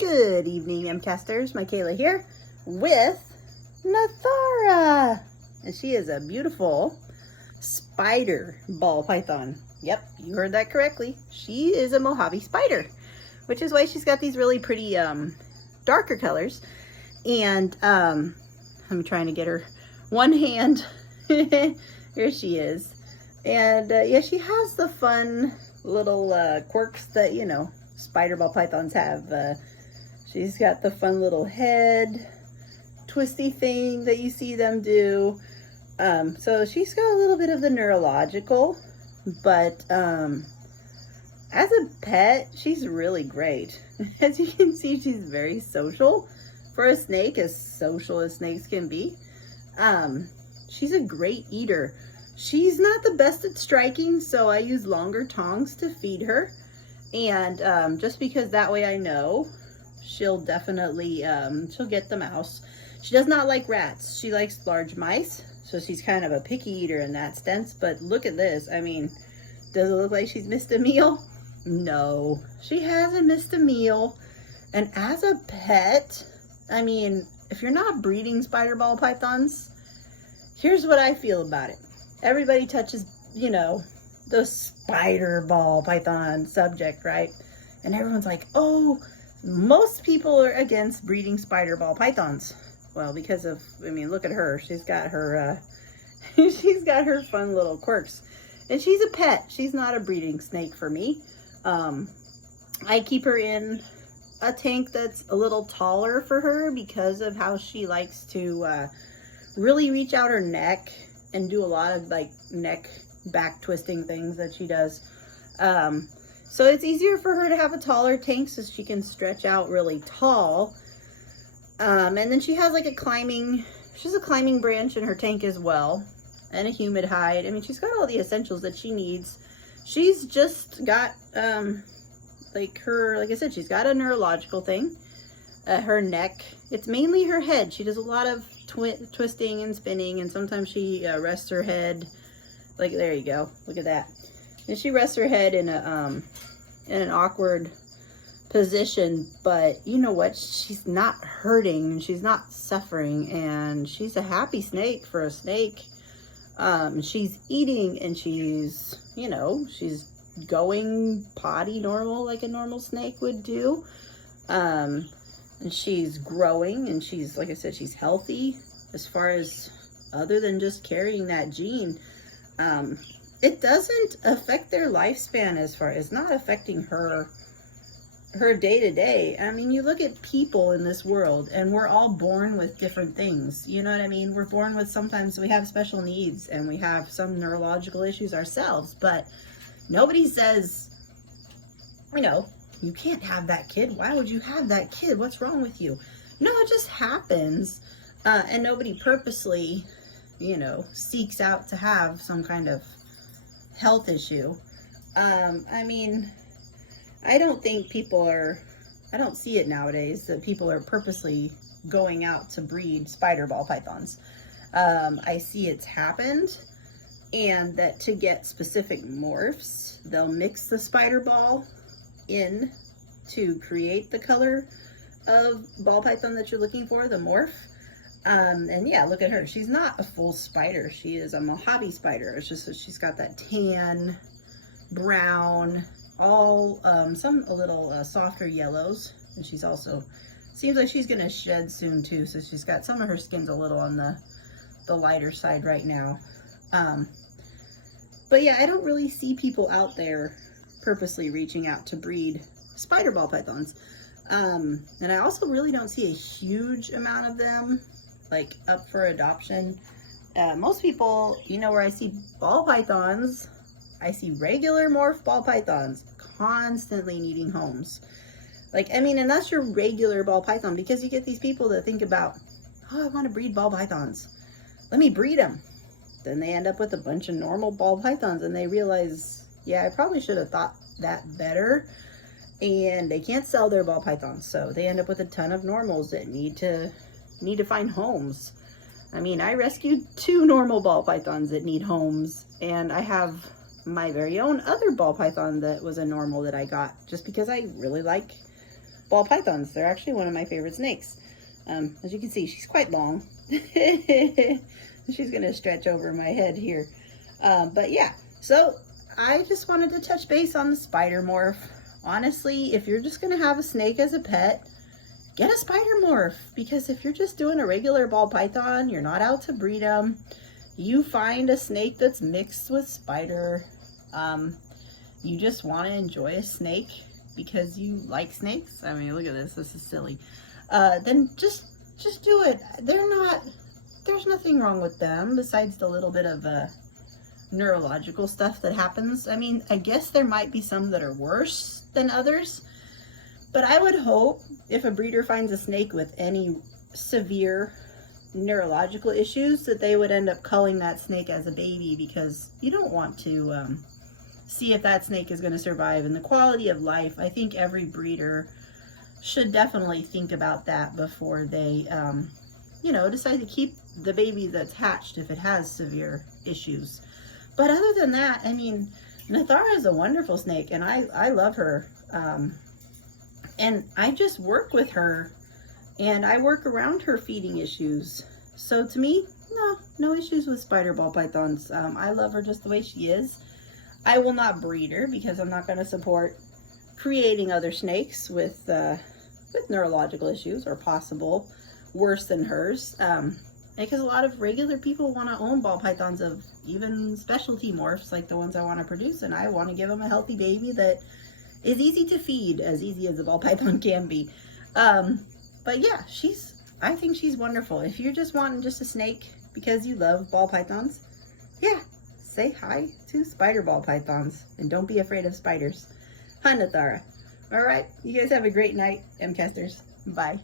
Good evening, MCasters. Michaela here with Nathara. And she is a beautiful spider ball python. Yep, you heard that correctly. She is a Mojave spider, which is why she's got these really pretty darker colors. And I'm trying to get her one hand. Here she is. And yeah, she has the fun little quirks that, you know, spider ball pythons have. She's got the fun little head twisty thing that you see them do. So she's got a little bit of the neurological, but as a pet, she's really great. As you can see, she's very social for a snake, as social as snakes can be. She's a great eater. She's not the best at striking, so I use longer tongs to feed her. And just because that way I know she'll definitely, she'll get the mouse. She does not like rats. She likes large mice. So she's kind of a picky eater in that sense. But look at this. I mean, does it look like she's missed a meal? No, she hasn't missed a meal. And as a pet, I mean, if you're not breeding spider ball pythons, here's what I feel about it. Everybody touches, you know, the spider ball python subject, right? And everyone's like, oh, most people are against breeding spider ball pythons. Well, because of, I mean, look at her. She's got her, she's got her fun little quirks. And she's a pet. She's not a breeding snake for me. I keep her in a tank that's a little taller for her because of how she likes to really reach out her neck and do a lot of like neck back twisting things that she does. So it's easier for her to have a taller tank so she can stretch out really tall. And then she has like a climbing branch in her tank as well, and a humid hide. I mean, she's got all the essentials that she needs. She's just got, like I said, she's got a neurological thing. Her neck, it's mainly her head. She does a lot of twisting and spinning, and sometimes she rests her head. Like, there you go. Look at that. And she rests her head in an awkward position, but you know what? She's not hurting, she's not suffering, and she's a happy snake for a snake. She's eating, and she's, you know, she's going potty normal like a normal snake would do. And she's growing, and she's, like I said, she's healthy as far as other than just carrying that gene. It doesn't affect their lifespan as far as not affecting her day-to-day. I mean, you look at people in this world, and we're all born with different things. You know what I mean? We're born with, sometimes we have special needs, and we have some neurological issues ourselves, but nobody says, you know, you can't have that kid. Why would you have that kid? What's wrong with you? No, it just happens. And nobody purposely, you know, seeks out to have some kind of health issue. I mean, I don't think I don't see it nowadays that people are purposely going out to breed spider ball pythons. I see it's happened, and that to get specific morphs, they'll mix the spider ball in to create the color of ball python that you're looking for, the morph. And yeah, look at her. She's not a full spider. She is a Mojave spider. It's just that she's got that tan, brown, all some a little softer yellows, and she's also seems like she's gonna shed soon too, so she's got some of her skin's a little on the lighter side right now. But yeah, I don't really see people out there purposely reaching out to breed spider ball pythons, and I also really don't see a huge amount of them like up for adoption. Most people, you know, where I see ball pythons, I see regular morph ball pythons constantly needing homes. Like, I mean, and that's your regular ball python, because you get these people that think about, oh, I want to breed ball pythons. Let me breed them. Then they end up with a bunch of normal ball pythons, and they realize, yeah, I probably should have thought that better. And they can't sell their ball pythons, so they end up with a ton of normals that need to find homes. I mean, I rescued 2 normal ball pythons that need homes, and I have my very own other ball python that was a normal that I got just because I really like ball pythons. They're actually one of my favorite snakes. As you can see, she's quite long. She's gonna stretch over my head here. But yeah, so I just wanted to touch base on the spider morph. Honestly, if you're just gonna have a snake as a pet, get a spider morph, because if you're just doing a regular ball python, you're not out to breed them, you find a snake that's mixed with spider, you just want to enjoy a snake because you like snakes. I mean, look at this is silly. Then just do it. There's nothing wrong with them besides the little bit of neurological stuff that happens. I mean, I guess there might be some that are worse than others, but I would hope if a breeder finds a snake with any severe neurological issues that they would end up culling that snake as a baby, because you don't want to see if that snake is going to survive. And the quality of life, I think every breeder should definitely think about that before they you know, decide to keep the baby that's hatched if it has severe issues. But other than that, I mean, Nathara is a wonderful snake, and I love her. And I just work with her, and I work around her feeding issues. So to me, no issues with spider ball pythons. I love her just the way she is. I will not breed her because I'm not going to support creating other snakes with neurological issues or possible worse than hers. Because a lot of regular people want to own ball pythons of even specialty morphs like the ones I want to produce, and I want to give them a healthy baby that is easy to feed, as easy as a ball python can be. But yeah, I think she's wonderful. If you're just wanting just a snake because you love ball pythons, yeah, say hi to spider ball pythons and don't be afraid of spiders. Huh, Nathara? All right, you guys have a great night, M-casters. Bye.